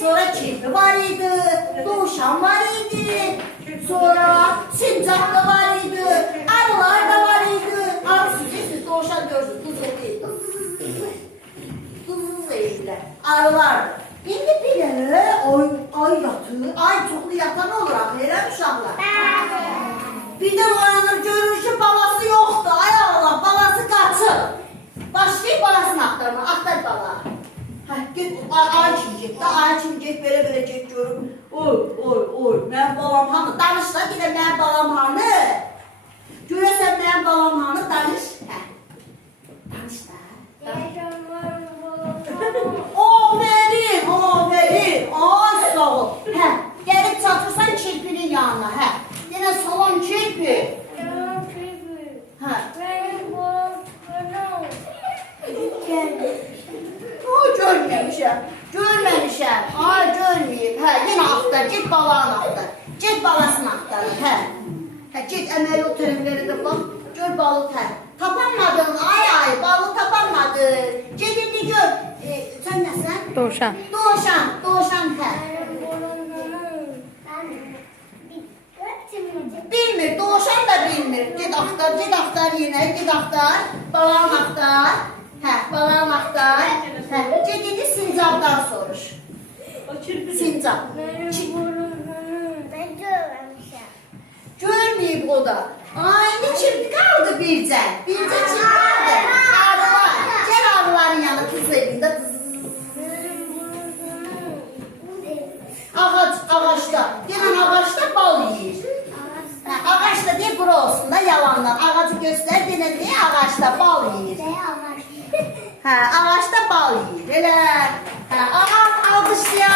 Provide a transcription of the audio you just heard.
Sonra kirpi var idi, dovşan var idi. Sonra sincap da var idi, arılar da var idi. Arı siz dovşan gördünüz, kızıl değil. Kızıl değiller, arılardı. İndi bilələ ay yatı, ay çoxlu yatan olur axı, elə uşaqlar. Birdən oyanır, görür ki, balası yoxdur, ay Allah, balası qaçır. Başlayıb balasını axtarma, axtar bala. Get, ay kimi get, ay kimi get, belə get görüm. Oy, mənim balam hanı? Danış da, gedə mənim balam hanı? Görəsən mənim balam hanı? Danış. Danış da. Aferin, ay sağ ol. Gəlib çatırsan kirpinin yanına, Yenə salam kirpi. Görməmişəm. Ay, görməyib. Yenə axtar, get balanı axtar. Get balasını axtarır, Get əməli o tərəflərə də bax, gör balı tapanmadın, ay, balı tapanmadın. Get indi gör. Sən nəsən? Dovşan. Dovşan, Bilmir, dovşan da bilmir. Get axtar yenə, get axtar. Balanı axtar. Balanı axtar. Get indi sincabdan soruş. Sincab. Görməyib o da. Ay, ne çirpi qaldı bircə. Bircə çirpi qaldı. Arılar. Gəl arıların yanı kız evində. Ağaçda. Denən ağaçda bal yiyir. Ağaçda deyil, bura olsun da yalandan. Ağacı göstər, denən deyil, ağaçda bal yiyir. Ağaçda bal yiyir. Elə. Ağaç alqışlayaq.